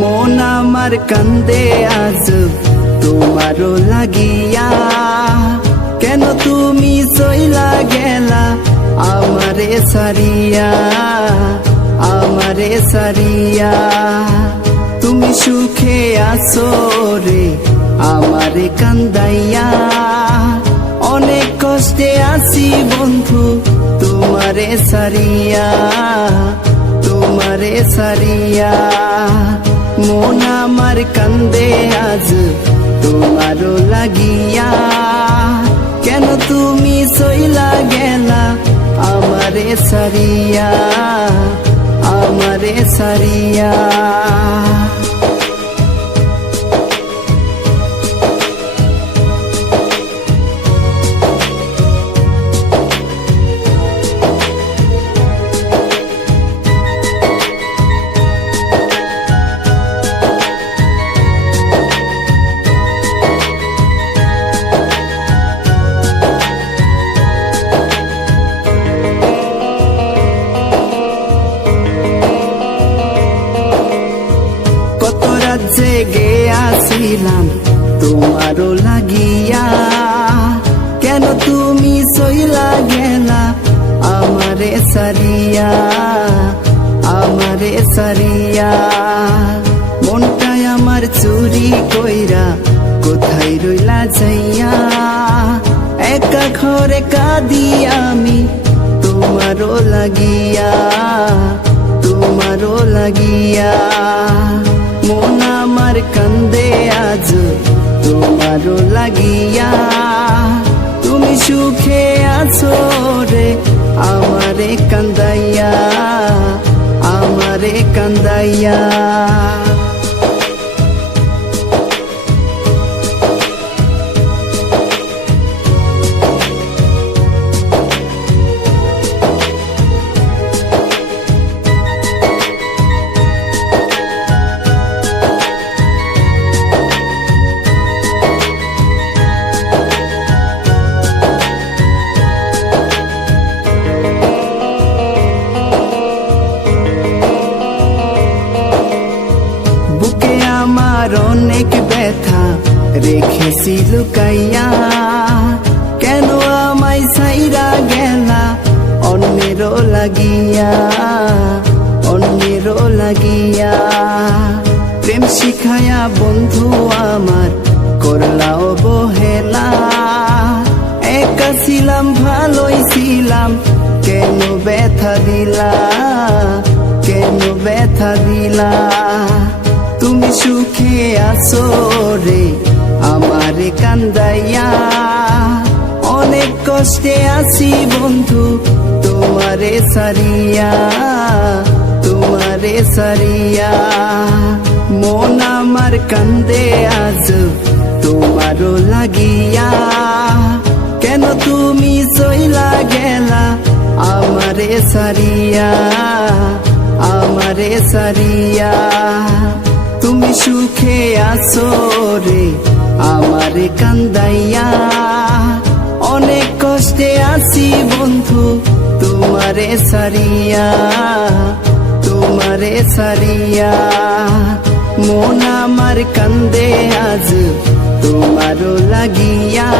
মন আমার কান্দে আজ তোমারও লাগিয়া, কেন তুমি চইলা গেলা আমারে সারিয়া, আমারে সারিয়া। তুমি সুখে আছো রে আমারে কান্দাইয়া, অনেক কষ্টে আছি বন্ধু তোমারে সারিয়া, তোমারে সারিয়া। মন আমার কান্দে আজ তোমারও লাগিয়া, কেন তুমি চইলা গেলা আমারে সারিয়া, আমারে সারিয়া। জেগে আসিলাম তোমারও লাগিয়া, কেন তুমি চইলা গেলা আমারে সারিয়া, আমারে সারিয়া। মনটাই আমার চুরি কইরা কোথায় রইলা যাইয়া, একা ঘরে কাঁদি আমি তোমারও লাগিয়া, তোমারও লাগিয়া। মন আমার কান্দে আজ তোমারও লাগিয়া, তুমি সুখে আছো রে আমারে কান্দাইয়া, আমারে কান্দাইয়া। আমার অনেক ব্যথা রেখেছি লুকাইয়া, কেন আমায় ছাইরা গেলা অন্যেরও লাগিয়া, অন্যেরও লাগিয়া। প্রেম শিখায়া বন্ধু আমার করলা অবহেলা, একা ছিলাম ভালোই ছিলাম, কেন ব্যথা দিলা, কেন ব্যথা দিলা। তুমি সুখে আছো রে আমারে কান্দাইয়া, অনেক কষ্টে আছি বন্ধু তোমারে সারিয়া, তোমারে সারিয়া। মন আমার কান্দে আজ তোমারও লাগিয়া, কেন তুমি চইলা গেলা আমারে সারিয়া, আমারে সারিয়া। তুমি সুখে আছো রে আমারে কান্দাইয়া, অনেক কষ্টে আছি বন্ধু তোমারে সারিয়া, তোমারে সারিয়া। মন আমার কান্দে আজ তোমারও লাগিয়া,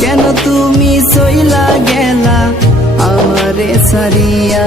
কেন তুমি চইলা গেলা আমারে সারিয়া।